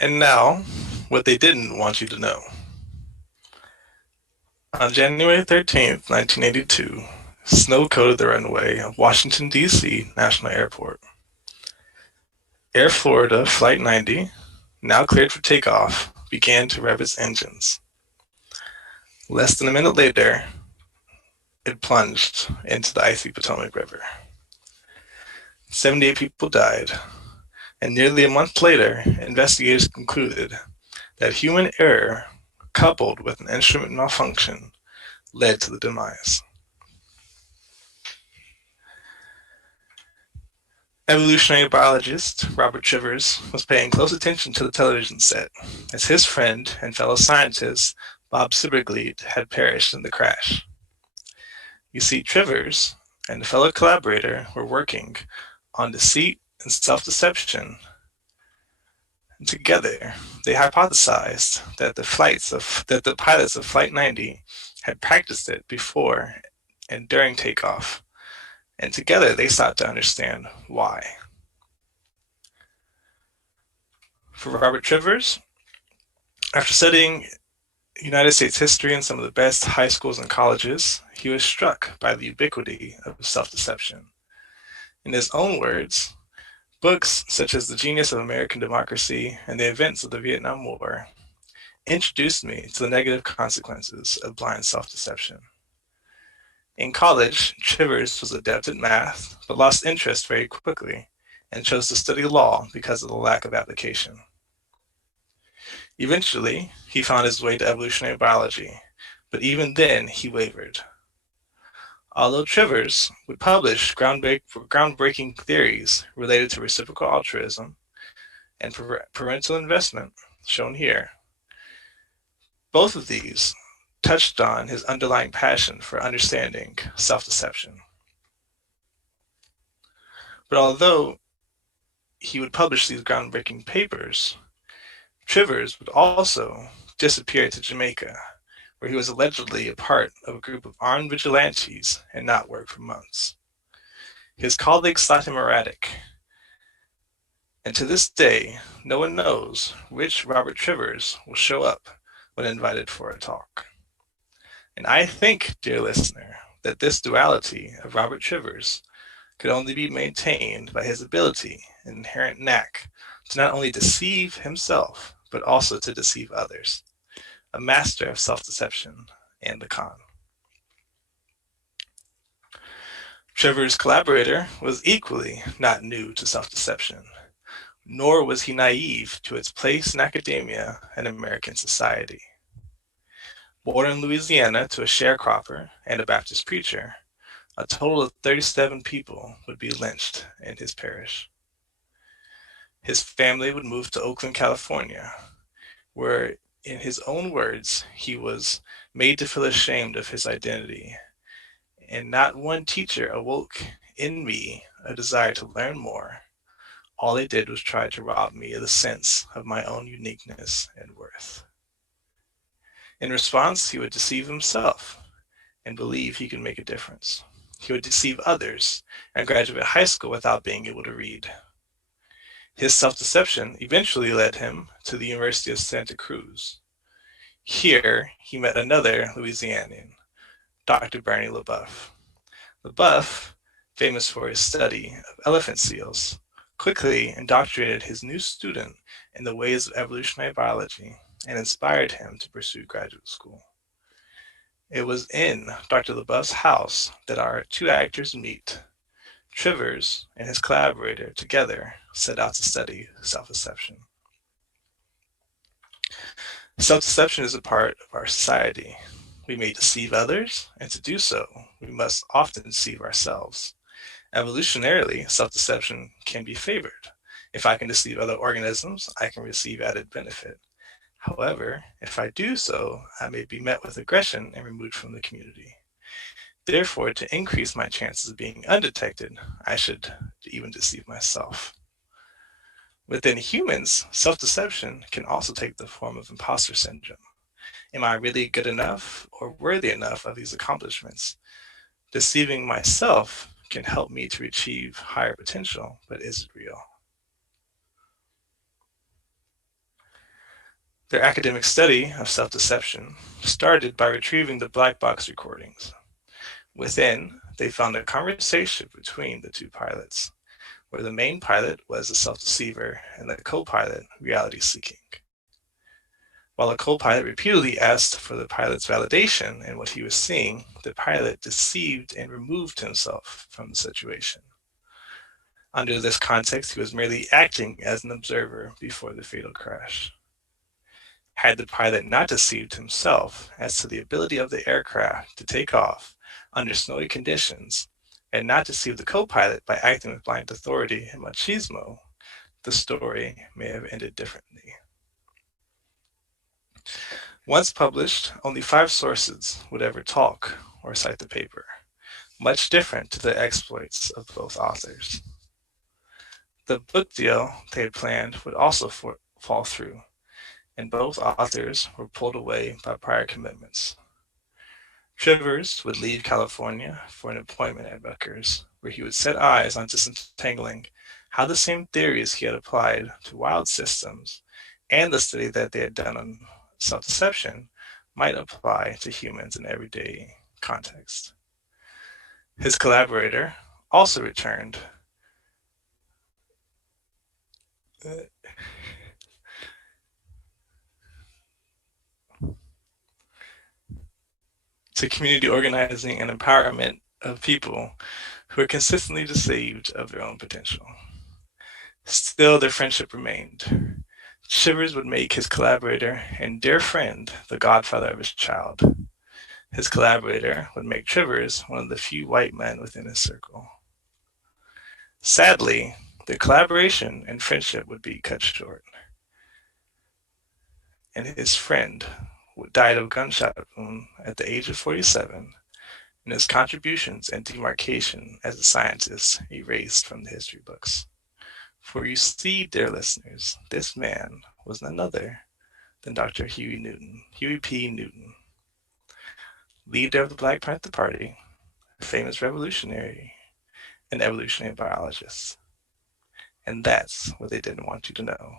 And now, what they didn't want you to know. On January 13th, 1982, snow coated the runway of Washington, D.C. National Airport. Air Florida Flight 90, now cleared for takeoff, began to rev its engines. Less than a minute later, it plunged into the icy Potomac River. 78 people died, and nearly a month later, investigators concluded that human error coupled with an instrument malfunction led to the demise. Evolutionary biologist Robert Trivers was paying close attention to the television set, as his friend and fellow scientist Bob Siberglied had perished in the crash. You see, Trivers and a fellow collaborator were working on deceit and self-deception. And together, they hypothesized that the pilots of Flight 90 had practiced it before and during takeoff, and together they sought to understand why. For Robert Trivers, after studying United States history in some of the best high schools and colleges, he was struck by the ubiquity of self-deception. In his own words, books such as The Genius of American Democracy and The Events of the Vietnam War introduced me to the negative consequences of blind self-deception. In college, Trivers was adept at math, but lost interest very quickly and chose to study law because of the lack of application. Eventually, he found his way to evolutionary biology, but even then he wavered. Although Trivers would publish groundbreaking theories related to reciprocal altruism and parental investment, shown here, both of these touched on his underlying passion for understanding self-deception. But although he would publish these groundbreaking papers, Trivers would also disappear to Jamaica, where he was allegedly a part of a group of armed vigilantes and not work for months. His colleagues thought him erratic, and to this day, no one knows which Robert Trivers will show up when invited for a talk. And I think, dear listener, that this duality of Robert Trivers could only be maintained by his ability and inherent knack to not only deceive himself, but also to deceive others, a master of self-deception and the con. Trivers' collaborator was equally not new to self-deception, nor was he naive to its place in academia and American society. Born in Louisiana to a sharecropper and a Baptist preacher, a total of 37 people would be lynched in his parish. His family would move to Oakland, California, where, in his own words, he was made to feel ashamed of his identity. And not one teacher awoke in me a desire to learn more. All they did was try to rob me of the sense of my own uniqueness and worth. In response, he would deceive himself and believe he could make a difference. He would deceive others and graduate high school without being able to read. His self-deception eventually led him to the University of Santa Cruz. Here, he met another Louisianian, Dr. Bernie LeBoeuf. LeBoeuf, famous for his study of elephant seals, quickly indoctrinated his new student in the ways of evolutionary biology and inspired him to pursue graduate school. It was in Dr. LeBoeuf's house that our two actors meet. Trivers and his collaborator together set out to study self-deception. Self-deception is a part of our society. We may deceive others, and to do so, we must often deceive ourselves. Evolutionarily, self-deception can be favored. If I can deceive other organisms, I can receive added benefit. However, if I do so, I may be met with aggression and removed from the community. Therefore, to increase my chances of being undetected, I should even deceive myself. Within humans, self-deception can also take the form of imposter syndrome. Am I really good enough or worthy enough of these accomplishments? Deceiving myself can help me to achieve higher potential, but is it real? Their academic study of self-deception started by retrieving the black box recordings. Within, they found a conversation between the two pilots, where the main pilot was a self-deceiver and the co-pilot reality-seeking. While the co-pilot repeatedly asked for the pilot's validation in what he was seeing, the pilot deceived and removed himself from the situation. Under this context, he was merely acting as an observer before the fatal crash. Had the pilot not deceived himself as to the ability of the aircraft to take off under snowy conditions, and not deceive the co-pilot by acting with blind authority and machismo, the story may have ended differently. Once published, only 5 sources would ever talk or cite the paper, much different to the exploits of both authors. The book deal they had planned would also fall through, and both authors were pulled away by prior commitments. Trivers would leave California for an appointment at Rutgers, where he would set eyes on disentangling how the same theories he had applied to wild systems and the study that they had done on self-deception might apply to humans in everyday context. His collaborator also returned to community organizing and empowerment of people who are consistently deceived of their own potential. Still, their friendship remained. Trivers would make his collaborator and dear friend the godfather of his child. His collaborator would make Trivers one of the few white men within his circle. Sadly, their collaboration and friendship would be cut short, and his friend died of a gunshot wound at the age of 47, and his contributions and demarcation as a scientist erased from the history books. For you see, dear listeners, this man was none other than Dr. Huey P. Newton, leader of the Black Panther Party, a famous revolutionary, and evolutionary biologist. And that's what they didn't want you to know.